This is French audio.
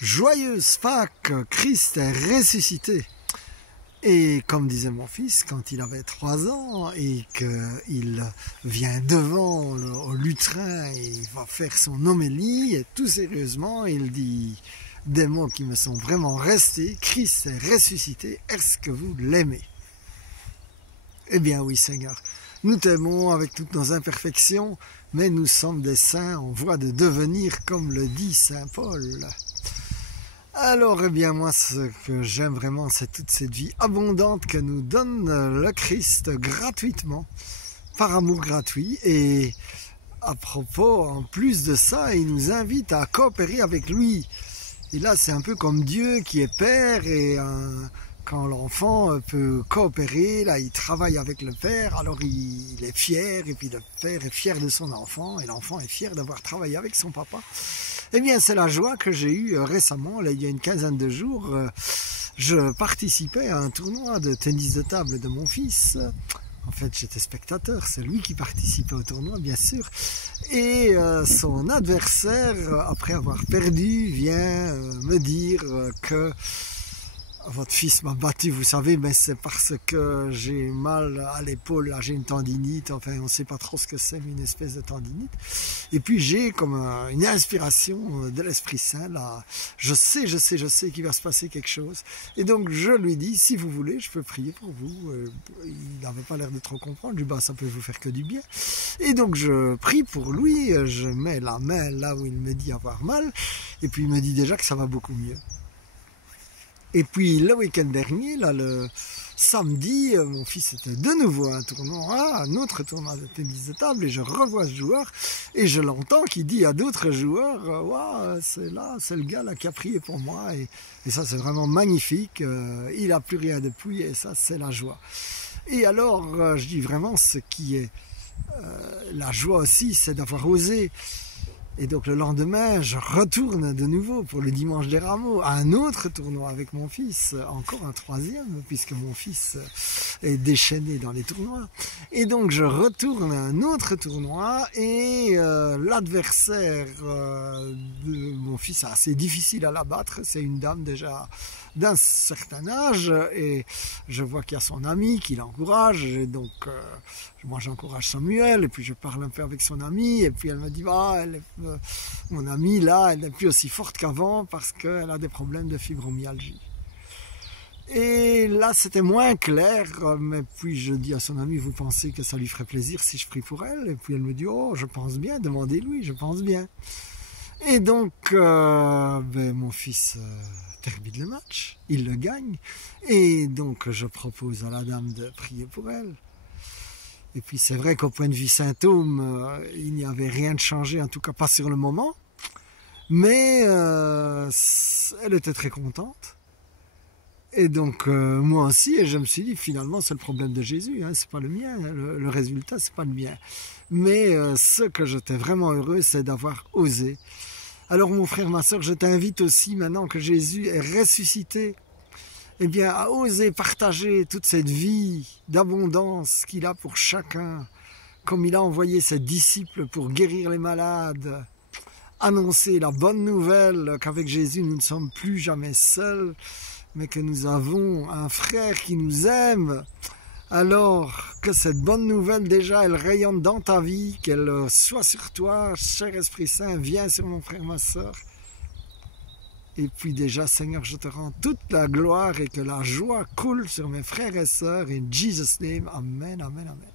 Joyeuse Pâques, Christ est ressuscité. Et comme disait mon fils, quand il avait 3 ans et qu'il vient devant au lutrin et il va faire son homélie, et tout sérieusement, il dit des mots qui me sont vraiment restés. Christ est ressuscité, est-ce que vous l'aimez? Eh bien oui, Seigneur, nous t'aimons avec toutes nos imperfections, mais nous sommes des saints en voie de devenir, comme le dit saint Paul. Alors, eh bien, moi, ce que j'aime vraiment, c'est toute cette vie abondante que nous donne le Christ gratuitement, par amour gratuit. Et à propos, en plus de ça, il nous invite à coopérer avec lui. Et là, c'est un peu comme Dieu qui est Père et quand l'enfant peut coopérer, là, il travaille avec le Père, alors il est fier, et puis le Père est fier de son enfant, et l'enfant est fier d'avoir travaillé avec son papa. Eh bien, c'est la joie que j'ai eue récemment, là, il y a une quinzaine de jours. Je participais à un tournoi de tennis de table de mon fils. En fait, j'étais spectateur, c'est lui qui participait au tournoi, bien sûr. Et son adversaire, après avoir perdu, vient me dire que votre fils m'a battu, vous savez, mais c'est parce que j'ai mal à l'épaule, là j'ai une tendinite, enfin on ne sait pas trop ce que c'est, mais une espèce de tendinite. Et puis j'ai comme une inspiration de l'Esprit Saint, là, je sais qu'il va se passer quelque chose. Et donc je lui dis, si vous voulez, je peux prier pour vous. Il n'avait pas l'air de trop comprendre, je lui dis, bah, ça peut vous faire que du bien. Et donc je prie pour lui, je mets la main là où il me dit avoir mal, et puis il me dit déjà que ça va beaucoup mieux. Et puis le week-end dernier, là, le samedi, mon fils était de nouveau à un autre tournoi de tennis de table, et je revois ce joueur, et je l'entends qui dit à d'autres joueurs, wow, c'est le gars là qui a prié pour moi, et ça c'est vraiment magnifique, il n'a plus rien depuis, et ça c'est la joie. Et alors, je dis vraiment, ce qui est la joie aussi, c'est d'avoir osé. Et donc le lendemain, je retourne de nouveau pour le dimanche des rameaux à un autre tournoi avec mon fils, encore un 3e, puisque mon fils est déchaîné dans les tournois. Et donc je retourne à un autre tournoi et l'adversaire de mon fils est assez difficile à l'abattre. C'est une dame déjà d'un certain âge et je vois qu'il y a son ami qui l'encourage. Et donc moi j'encourage Samuel et puis je parle un peu avec son ami et puis elle me dit bah, mon amie là elle n'est plus aussi forte qu'avant parce qu'elle a des problèmes de fibromyalgie. Et là c'était moins clair, mais puis je dis à son ami, vous pensez que ça lui ferait plaisir si je prie pour elle? Et puis elle me dit, oh je pense bien, demandez-lui, je pense bien. Et donc mon fils termine le match, il le gagne, et donc je propose à la dame de prier pour elle. Et puis c'est vrai qu'au point de vue symptômes, il n'y avait rien de changé, en tout cas pas sur le moment, mais elle était très contente. Et donc moi aussi, et je me suis dit finalement c'est le problème de Jésus, hein, c'est pas le mien, le résultat c'est pas le mien. Mais ce que j'étais vraiment heureux, c'est d'avoir osé. Alors mon frère, ma soeur, je t'invite aussi maintenant que Jésus est ressuscité, eh bien à oser partager toute cette vie d'abondance qu'il a pour chacun, comme il a envoyé ses disciples pour guérir les malades, annoncer la bonne nouvelle qu'avec Jésus nous ne sommes plus jamais seuls, mais que nous avons un frère qui nous aime. Alors que cette bonne nouvelle déjà elle rayonne dans ta vie, qu'elle soit sur toi, cher Esprit Saint, viens sur mon frère, ma soeur. Et puis déjà Seigneur, je te rends toute la gloire et que la joie coule sur mes frères et sœurs. In Jesus' name, amen, amen, amen.